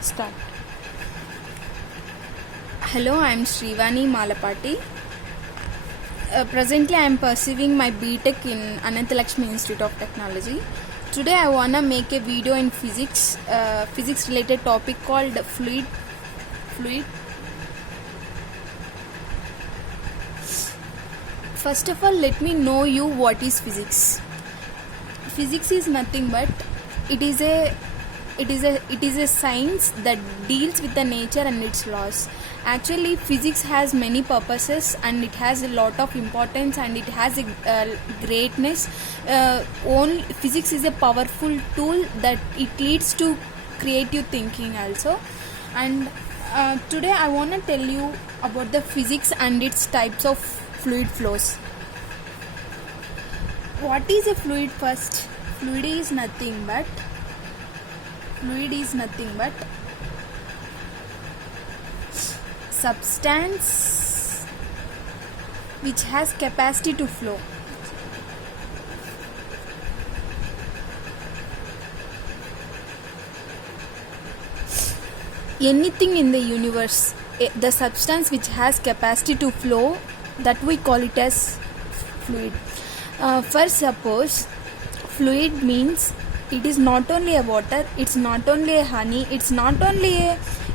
Start. Hello, I am Srivani Malapati. Presently, I am pursuing my BTech in Anantalakshmi Institute of Technology. Today, I wanna make a video in physics, physics-related topic called fluid. First of all, let me know you what is physics. Physics is nothing but it is a science that deals with the nature and its laws. Actually, physics has many purposes and it has a lot of importance and it has a greatness. Only physics is a powerful tool that it leads to creative thinking also. And today I want to tell you about the physics and its types of fluid flows. What is a fluid first? Fluid is nothing but substance which has capacity to flow. Anything in the universe, the substance which has capacity to flow, that we call it as fluid. First, suppose fluid means it is not only a water, it's not only a honey, it's not only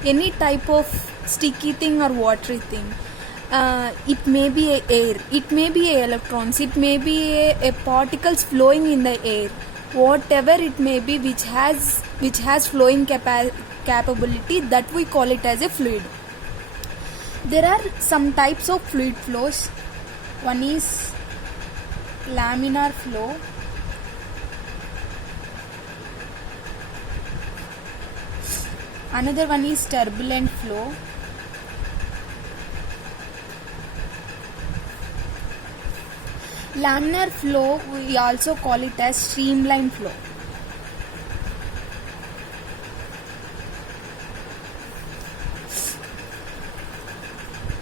any type of sticky thing or watery thing. It may be a air, it may be a electrons, it may be a particles flowing in the air, whatever it may be which has flowing capability, that we call it as a fluid. There are some types of fluid flows. One is laminar flow, another one is turbulent flow, laminar flow we also call it as streamline flow.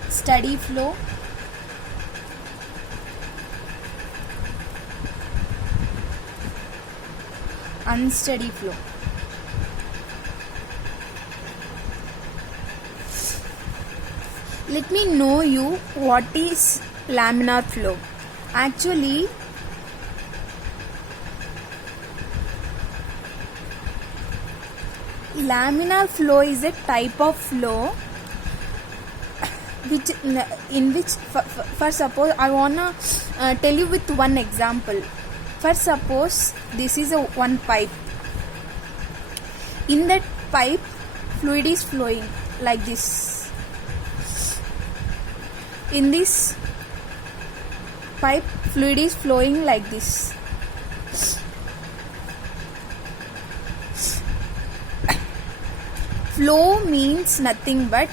Steady flow, unsteady flow. Let me know you what is laminar flow. Actually, laminar flow is a type of flow in which for suppose I wanna tell you with one example. First, suppose this is one pipe. In that pipe, fluid is flowing like this. In this pipe, fluid is flowing like this. Flow means nothing but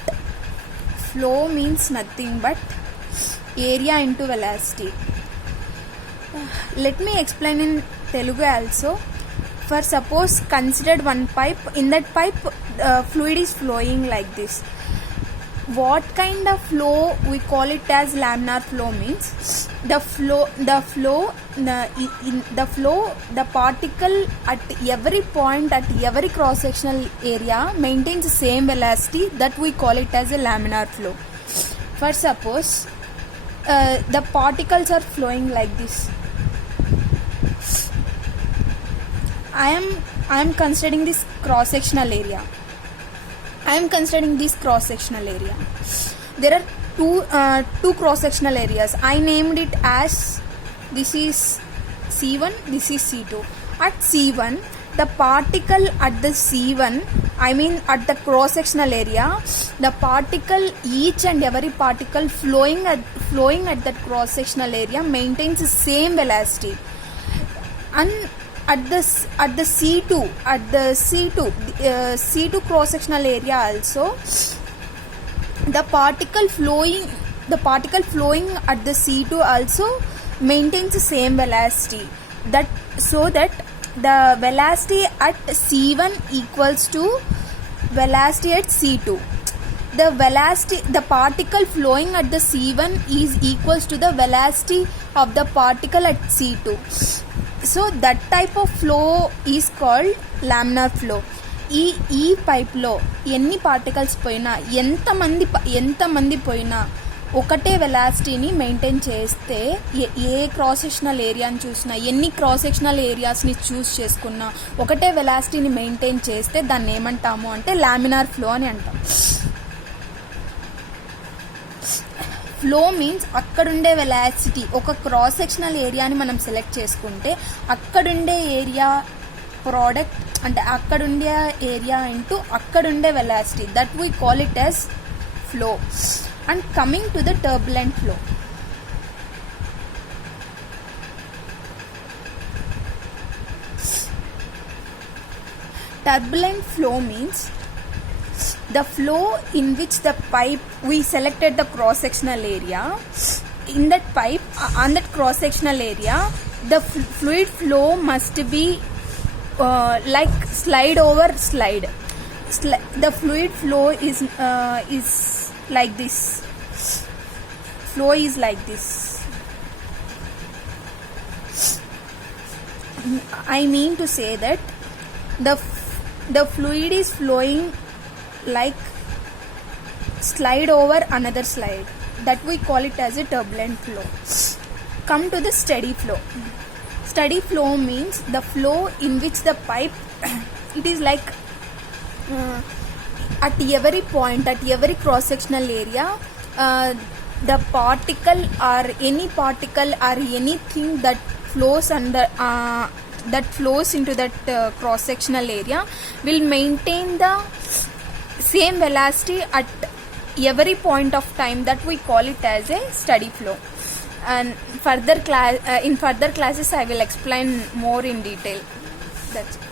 area into velocity. Let me explain in Telugu also. For suppose considered one pipe. In that pipe, fluid is flowing like this. What kind of flow we call it as laminar flow means the particle at every point, at every cross sectional area maintains the same velocity, that we call it as a laminar flow. For suppose the particles are flowing like this. I am considering this cross sectional area. There are two cross sectional areas. I named it as, this is C1, this is C2. At C1, the particle at the C1, I mean at the cross sectional area, the particle, each and every particle flowing at that cross sectional area maintains the same velocity. And at the C2 cross sectional area also, the particle flowing at the C2 also maintains the same velocity, that so that the velocity at C1 equals to velocity at C2. The particle flowing at the C1 is equals to the velocity of the particle at C2. So that type of flow is called laminar flow. ఈ పైప్లో ఎన్ని particles పోయినా ఎంతమంది పోయినా ఒకటే వెలాసిటీని maintain చేస్తే ఏ cross sectional ఏరియాని చూసినా ఎన్ని క్రాస్ సెక్షనల్ ఏరియాస్ని చూస్ చేసుకున్నా ఒకటే వెలాసిటీని మెయింటైన్ చేస్తే దాన్ని ఏమంటాము అంటే లామినార్ ఫ్లో అని అంటాం. ఫ్లో మీన్స్ అక్కడుండే వెలాసిటీ, ఒక క్రాస్ సెక్షనల్ ఏరియాని మనం సెలెక్ట్ చేసుకుంటే అక్కడుండే ఏరియా ప్రోడక్ట్ అంటే అక్కడుండే ఏరియా ఇంటూ అక్కడుండే velocity, that we call it as flow. And coming to the turbulent flow. Turbulent flow means the flow in which the pipe, we selected the cross sectional area, in that pipe on that cross sectional area the fluid flow must be like slide over slide. The fluid flow is like this. Flow is like this. I mean to say that the fluid is flowing like slide over another slide, that we call it as a turbulent flow. Come to the steady flow. Steady flow means the flow in which the pipe it is like at every point, at every cross sectional area, the particle or anything that flows under that flows into that cross sectional area will maintain the same velocity at every point of time, that we call it as a steady flow. And in further classes I will explain more in detail. That's it.